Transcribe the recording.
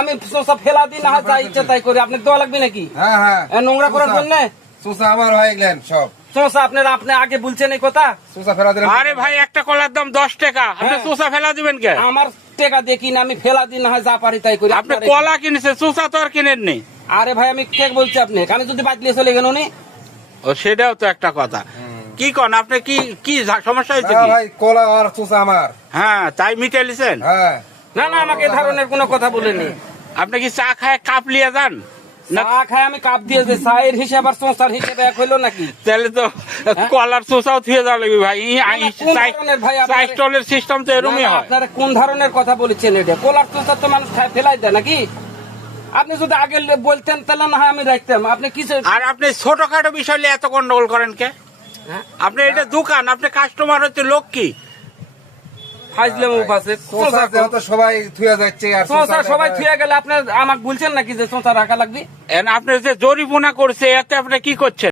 আমি শোষা ফেলা দিই না যা ইচ্ছা তাই করি, আপনি দোয়া লাগবে নাকি? হ্যাঁ নোংরা করার জন্য শোষা আমার হয়ে গেলেন সব। শোষা আপনি আগে বলছেন এই কথা? শোষা ফেলা দিলেন। আরে ভাই, একটা কলার দাম 10 টাকা, আপনি চোষা ফেলা দিবেন কে? আমার টাকা দেখি না, আমি ফেলা দিই না যা পারি তাই করি। আপনি কলা কিনেছেন, চোষা তো আর কিনেন নি। আরে ভাই আমি কে বলছি আপনি, আমি যদি বাদলিয়ে চলে গেল নি? ও সেটাও তো একটা কথা। কি কন আপনি, কি সমস্যা হয়েছে কি? ভাই কলা আর শোষা আমার। হ্যাঁ, তাই মিটে লিছেন? হ্যাঁ। না না, আমাকে এ ধরনের কোনো কথা বলেনি। আপনি কি চা খায় কাপ লিয়ে যান? চা খায় আমি কাপ দিয়ে যে চায়ের হিসাব আর সংসার হিসেবে এক হইলো নাকি? তাহলে তো কলার চোষাও থুয়ে যাওয়া লাগবে ভাই। চা স্টলের সিস্টেম তো এরকমই হয়। আপনারা কোন ধরনের কথা বলেছেন? এটা কোলার চোষা তো মানুষ খায় ফেলাই দেয় নাকি? আপনি যদি আগে বলতেন তাহলে না হয় আমি রাখতাম। আপনি কিছু আর আপনি ছোটখাটো বিষয় নিয়ে এত গন্ডগোল করেন কে? আপনি এটা দোকান, আপনি কাস্টমার হচ্ছে লোক কি? ফাজলাম উপাসে শোষা যেহেতু সবাই থুয়ে যাচ্ছে আর সংসার সবাই থুয়ে গেলে আপনার আমাকে বলছেন নাকি যে সংসার রাখা লাগবে? আপনি যে জরিমানা করছে এতে আপনি কি করছেন?